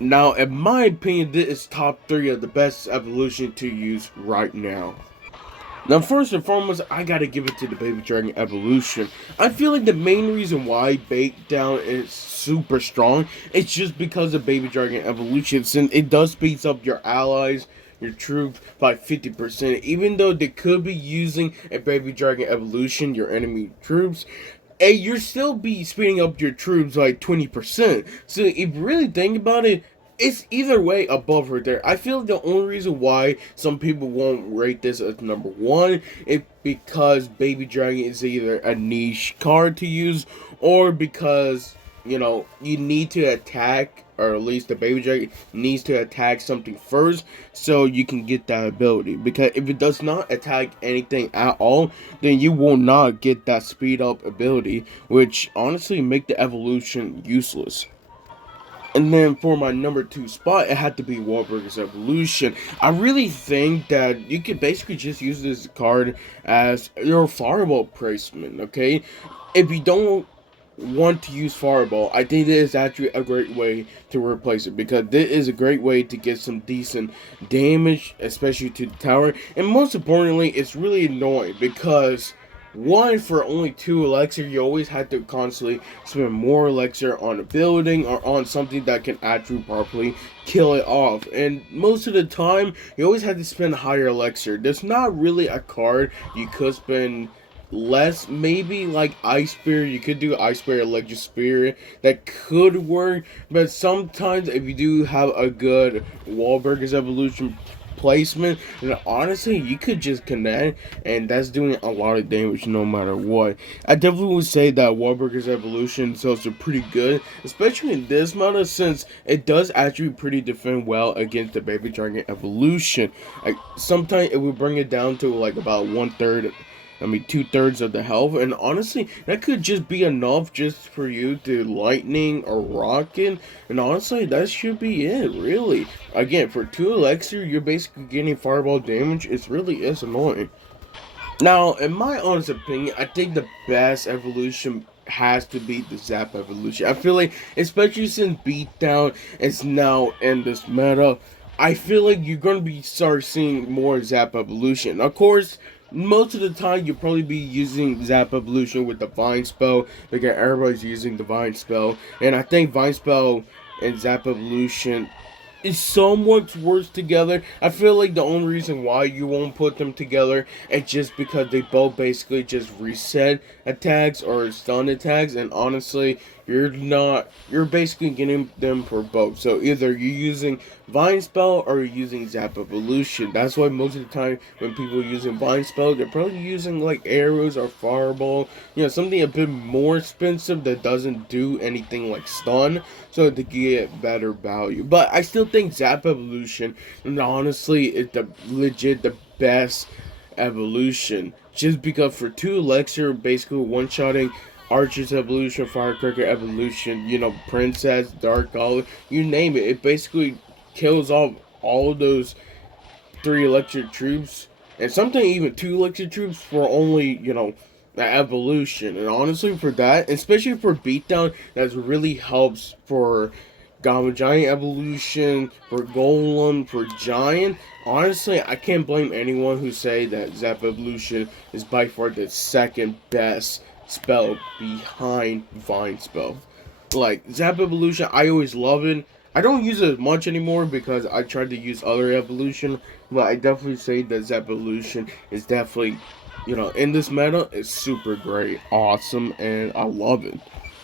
Now, in my opinion, this is top 3 of the best evolution to use right now. Now, first and foremost, I gotta give it to the Baby Dragon evolution. I feel like the main reason why Bait Down is super strong, it's just because of Baby Dragon evolution, since it does speeds up your allies, your troops by 50%. Even though they could be using a Baby Dragon evolution, your enemy troops, and you're still be speeding up your troops by 20%. So if you really think about it, it's either way above or there. I feel the only reason why some people won't rate this as number one is because Baby Dragon is either a niche card to use or because, you need to attack, or at least the Baby Dragon needs to attack something first so you can get that ability. Because if it does not attack anything at all, then you will not get that speed up ability, which honestly make the evolution useless. And then for my number 2 spot, it had to be Wahlburgers Evolution. I really think that you could basically just use this card as your fireball placement, okay? If you don't want to use fireball, I think this is actually a great way to replace it, because this is a great way to get some decent damage, especially to the tower. And most importantly, it's really annoying because one, for only 2 elixir, you always have to constantly spend more elixir on a building or on something that can actually properly kill it off. And most of the time, you always have to spend higher elixir. There's not really a card you could spend less. Maybe like Ice Spear, you could do Ice Spear, Electric Spear, that could work. But sometimes, if you do have a good Wahlburgers Evolution placement, and honestly, you could just connect, and that's doing a lot of damage no matter what. I definitely would say that Wahlburgers Evolution cells are pretty good, especially in this meta, since it does actually pretty defend well against the Baby Dragon Evolution. Like, sometimes it would bring it down to like about 1/3, I mean 2/3 of the health, and honestly, that could just be enough just for you to lightning or rocket, and honestly, that should be it, really. Again, for 2 elixir, you're basically getting fireball damage. It really is annoying. Now, in my honest opinion, I think the best evolution has to be the Zap evolution. I feel like, especially since Beatdown is now in this meta, I feel like you're gonna be start seeing more Zap evolution. Of course, most of the time you'll probably be using Zap evolution with the Vine spell, because everybody's using the Vine spell, and I think Vine spell and Zap evolution is somewhat worse together. I feel like the only reason why you won't put them together is just because they both basically just reset attacks or stun attacks, and honestly, you're basically getting them for both. So either you're using Vine Spell or you're using Zap Evolution. That's why most of the time when people are using Vine Spell, they're probably using like arrows or Fireball, something a bit more expensive that doesn't do anything like stun, so to get better value. But I still think Zap Evolution, and honestly, is the best evolution. Just because for 2 elixir, basically one-shotting Archer's evolution, Firecracker evolution, Princess, Dark Olive, you name it. It basically kills off all of those 3 electric troops, and sometimes even 2 electric troops for only, the evolution. And honestly, for that, especially for Beatdown, that really helps for Gamma Giant evolution, for Golem, for Giant. Honestly, I can't blame anyone who say that Zap evolution is by far the second best spell behind Vine spell. Like Zap evolution, I always love it. I don't use it as much anymore because I tried to use other evolution, but I definitely say that Zap evolution is definitely, in this meta, it's super great, awesome, and I love it.